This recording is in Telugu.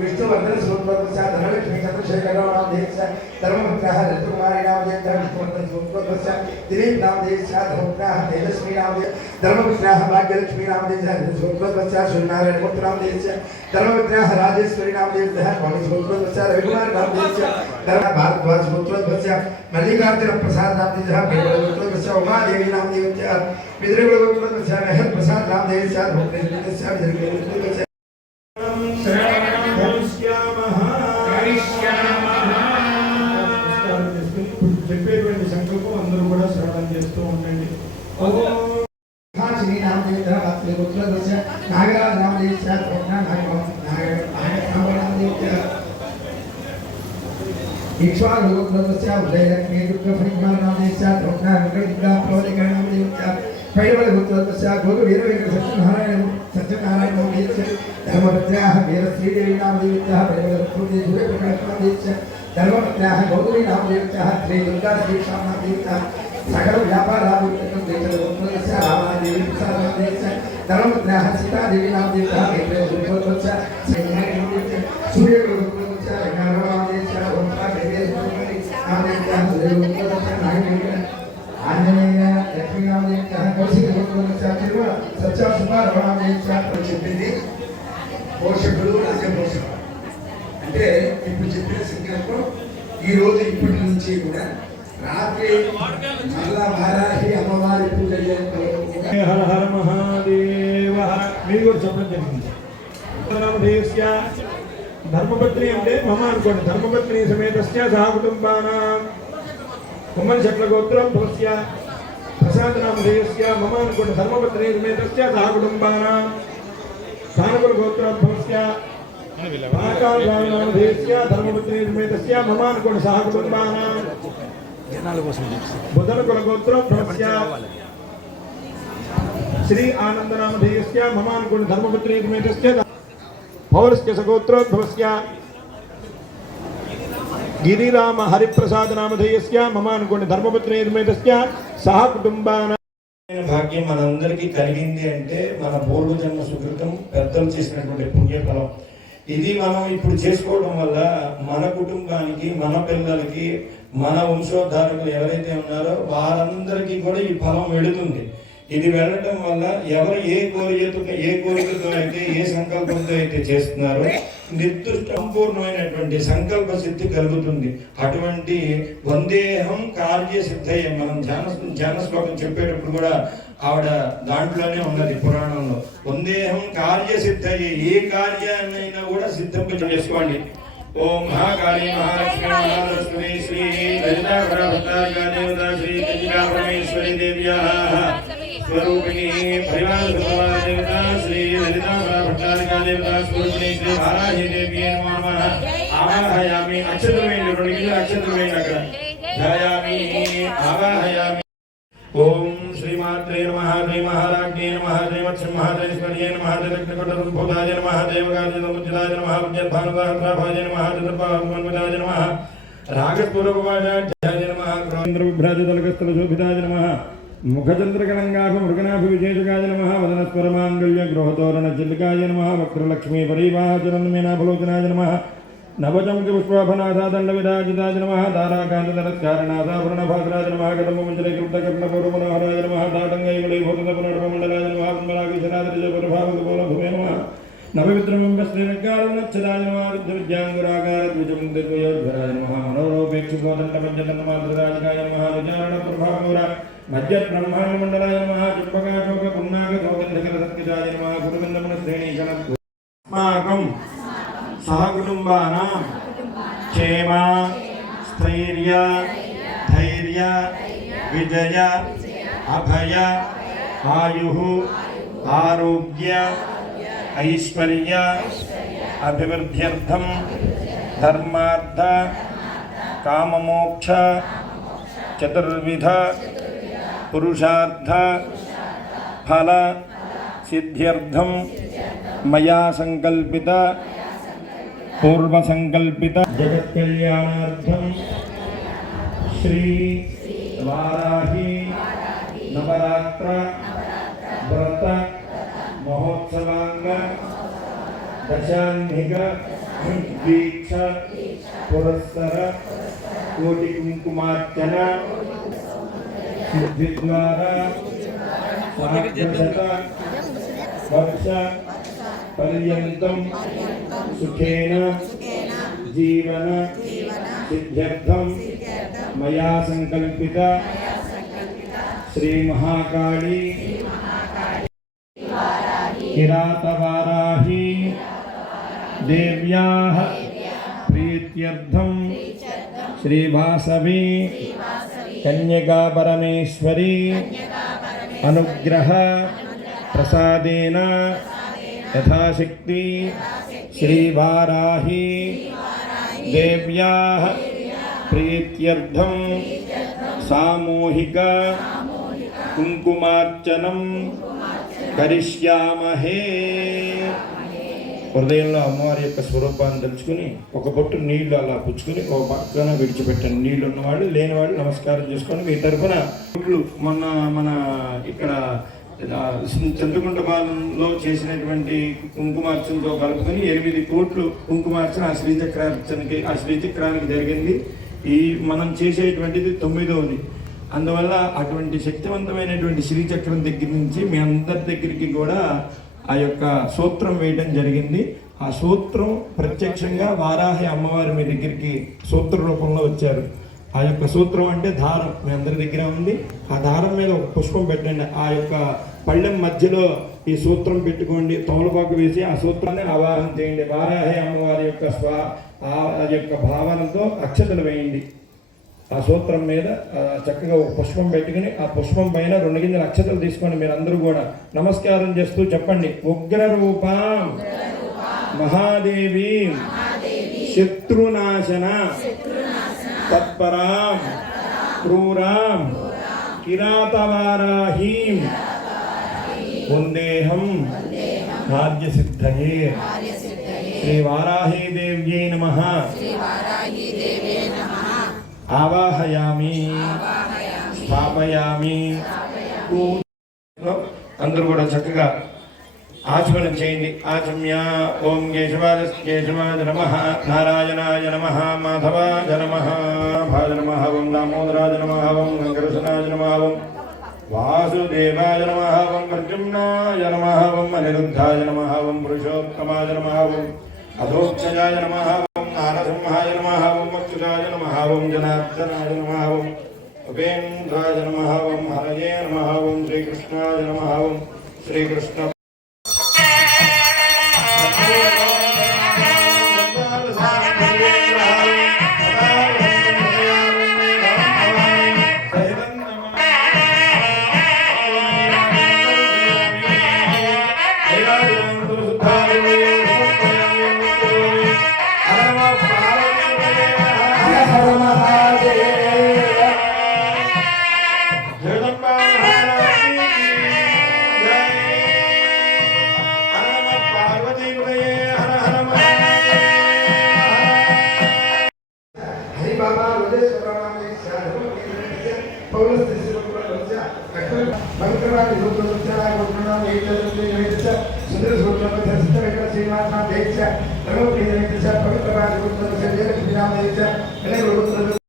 विष्णुवर्धन सूत्रस्य धनलक्ष्मी चंद्रशेखर नामधेयस्य धर्मपुत्रः ऋतुकुमारी नामधेयस्य विष्णुवर्धन सूत्रस्य दिलीप नामधेयस्य धर्मपुत्रः तेजस्वी नामधेय धर्मपुत्रः भाग्यलक्ष्मी नामधेयस्य सूत्रस्य सूर्यनारायण पुत्र नामधेयस्य धर्मपुत्रः राजेश्वरी नामधेयस्य स्वामी सूत्रस्य रविकुमार नामधेयस्य धर्म भारद्वाज सूत्रस्य मल्लिकार्जुन प्रसाद नामधेयस्य बेबल सूत्रस्य उमा देवी नामधेयस्य विद्रेबल सूत्रस्य मेहर प्रसाद नामधेयस्य धर्मपुत्रस्य विद्रेबल చెప్పేటువంటి సంకల్పం అందరూ కూడా శ్రవణం చేస్తూ ఉండండి. నాగరాజ सत्यनारायण धर्मपत्न्याः वीरश्रीदेवी नामदेव्याः धर्मपत्न्याः गौतमी नामदेव्याः श्री दुर्गा श्रीक्षां नामदेव्याः सकल व्यापाराभिवृद्धिं रामादेवी धर्मपत्न्याः सीतादेवी नामदेव्याः आंजनेय लक्ष्मी नामदेव्याः कौशिक सच्चा చెప్పింది పోషకుడు రాజపోషకుడు అంటే ఇప్పుడు చెప్పిన సంకల్పం ఈ రోజు ఇప్పటి నుంచి కూడా రాత్రి మళ్ళా వారాహి అమ్మవారి పూజ హర హర మహాదేవ మీరు కూడా చెప్పడం జరిగింది. ధర్మపత్ని అంటే మమ అనుకోండి. ధర్మపత్ని సమేతస్య సహ కుటుంబానాం కుమ్మల చెట్ల గోత్రం భవస్య ప్రసాద నామధేయస్య మమ అనుకోండి. ధర్మపత్ని సమేతస్య సహ కుటుంబానాం సానుకుల గోత్రోద్భవస్య నామధేయస్య ధర్మపత్ని సమేతస్య మమ అనుకోండి. సహ కుటుంబానాం బుధనకుల గోత్రోద్భవస్య శ్రీ ఆనంద నామధేయస్య మమ అనుకోండి. ధర్మపత్ని సమేతస్య పౌరస్య సగోత్రోద్భవస్య గిరిరామ హరిప్రసాద నామధేయస్య మమ అనుకోండి. ధర్మపత్ని సమేతస్య సహ కుటుంబానాం. భాగ్యం మనందరికీ కలిగింది అంటే మన పూర్వజన్మ సుకృతం, పెద్దలు చేసినటువంటి పుణ్యఫలం. ఇది మనం ఇప్పుడు చేసుకోవడం వల్ల మన కుటుంబానికి, మన పిల్లలకి, మన వంశోద్ధారకులు ఎవరైతే ఉన్నారో వారందరికీ కూడా ఈ ఫలం వెళుతుంది. ఇది వెళ్ళటం వల్ల ఎవరు ఏ కోరికతో అయితే ఏ సంకల్పంతో అయితే చేస్తున్నారో సంపూర్ణమైనటువంటి సంకల్ప సిద్ధి కలుగుతుంది. అటువంటి వందేహం కార్య సిద్ధయ్య మనం ధ్యాన శ్లోకం చెప్పేటప్పుడు కూడా ఆవిడ దాంట్లోనే ఉన్నది పురాణంలో. వందేహం కార్య సిద్ధయ్య, ఏ కార్యాన్నైనా కూడా సిద్ధింప చేసుకోండి. ఓం మహాకాళీ మహాలక్ష్మి మహాలక్ష్మి శ్రీ శ్రీ పరమేశ్వరి దేవ్యాః स्वरूपिणी परिवार देवता श्री ललिता भट्टारिका देवता स्वरूपिणी श्री वाराही देवी नमः आवाहयामि. अक्षतमेंद्र प्रणिकिल अक्षतमेंद्र अక్కడ ध्यायामि आवाहयामि. ओम श्रीमात्रे नमः श्री महाराज्ञे नमः श्री मत्स्यमहादेश्वर्ये नमः दक्षिणकोटभूताय नमः देवगादितमुच्चिताय नमः विद्याभानुदाहत्राभाय नमः चतुर्पावन्मन्विताय नमः रागस्पुरभवाजाय नमः क्रोन्द्रविभ्राजतलकस्तलशोभिताय नमः मुखचंद्रकलंगाभ मृगनाभिविशेषकाय नमः वदनस्वरमांगल्य गृहतोरणचिल्लिकाय नमः वक्रलक्ष्मी परिवाहचरन्मेनाफलोचनाय नमः नवचमकपुष्पाभनाथादण्डविराजिताय नमः ताराकान्तधरस्कारणाथाभरणभागराज नमः कदम्बमञ्जरीकृतकर्णपूर्वमनोहराय नमः ताटङ्गैवलैभूतपुनर्भमण्डलाय नमः कुम्भलाकिशराद्रिजपुरभावगोलभुवे नमः नवविद्रमंगस्त्रीनकारुणच्छदाय नमः रुद्रविद्यांगुरागारद्विजमुन्दयोद्धराय नमः मनोरोपेक्षुकोदण्डपञ्चतन्मातृराजकाय नमः विचारणप्रभावगौरा मध्यब्रह्माण्डमण्डलाय नमः चुम्बकाशोकपुन्नाकसौगन्धकरसत्किजाय नमः गुरुविन्दमुनश्रेणीकरस्माकं सहकुटुम्बानां क्षेम स्थैर्य धैर्य विजय अभय आयुः आरोग्य ऐश्वर्य अभिवृद्ध्यर्थं धर्मार्थ काममोक्ष చతుర్విధ పురుషార్థ ఫల సిద్ధ్యర్థం మయా సంకల్పిత పూర్వ సంకల్పిత జగత్ కళ్యాణార్థం శ్రీ వారాహి నవరాత్ర వ్రత మహోత్సవాంగ దశాన్నిక దీక్ష పురస్సర కోటి కుంకుమార్చన సిద్ధిద్వారా సహస్రశత వర్ష పర్యంతం సుఖేన జీవన సిద్ధ్యర్థం మయా సంకల్పిత శ్రీ మహాకాళీ కిరాతవారాహి దేవ్యాః ప్రీత్యర్థం శ్రీ వాసవి కన్యకా పరమేశ్వరి అనుగ్రహ ప్రసాదేన యథాశక్తి శ్రీ వారాహి దేవ్యాః ప్రీత్యర్థం సామూహిక కుంకుమార్చనం కరిష్యామహే. హృదయంలో అమ్మవారి యొక్క స్వరూపాన్ని తెలుసుకుని ఒక బొట్టు నీళ్లు అలా పుచ్చుకొని ఒక పక్కన విడిచిపెట్టండి. నీళ్లు ఉన్నవాళ్ళు లేనివాళ్ళు నమస్కారం చేసుకొని మీ తరఫున మొన్న మన ఇక్కడ చంద్రగుంట పాలనలో చేసినటువంటి కుంకుమార్చనతో కలుపుకొని 8 కోట్లు కుంకుమార్చన ఆ శ్రీచక్రానికి జరిగింది. ఈ మనం చేసేటువంటిది 9వది. అందువల్ల అటువంటి శక్తివంతమైనటువంటి శ్రీచక్రం దగ్గర నుంచి మీ అందరి దగ్గరికి కూడా ఆ యొక్క సూత్రం వేయడం జరిగింది. ఆ సూత్రం ప్రత్యక్షంగా వారాహి అమ్మవారి మీ దగ్గరికి సూత్ర రూపంలో వచ్చారు. ఆ యొక్క సూత్రం అంటే దారం మీ అందరి దగ్గర ఉంది. ఆ దారం మీద ఒక పుష్పం పెట్టండి. ఆ యొక్క పళ్ళెం మధ్యలో ఈ సూత్రం పెట్టుకోండి. తోలపాకు వేసి ఆ సూత్రాన్ని ఆవాహన చేయండి. వారాహి అమ్మవారి యొక్క ఆ యొక్క భావనతో అక్షతలు వేయండి. ఆ సూత్రం మీద చక్కగా ఒక పుష్పం పెట్టుకుని ఆ పుష్పం పైన 2 గింజల అక్షతలు తీసుకొని మీరు అందరూ కూడా నమస్కారం చేస్తూ చెప్పండి. ఉగ్ర రూపం మహాదేవి శత్రునాశన తత్పరాం క్రూరాం కిరాతవారాహీం వందేహం కార్యసిద్ధయే. శ్రీ వారాహీ దేవ్యై నమః. ఆవాహయామి స్థాపయామి. అందరూ కూడా చక్కగా ఆచమనం చేయండి. ఆచమ్య ఓం కేశవాయ నమః, నారాయణాయ నమః, మాధవాయ నమః, భాయ నమః, ఓం దామోదరాయ నమః, ఓం వెంకటేశాయ నమః, ఓం వాసుదేవాయ నమః, ఓం ప్రద్యుమ్నాయ నమః, ఓం అనిరుద్ధాయ నమః, ఓం పురుషోత్తమాయ నమః, ఓం అధోక్షజాయ నమః, ఓం నారసింహాయ నమః, ఓం అచ్యుతాయ నమః, ఓం జనార్దనాయ నమః, ఓం ఉపేంద్రాయ నమః, ఓం హరయే నమః, ఓం శ్రీకృష్ణాయ నమః, ఓం శ్రీకృష్ణ శ్రీనివాస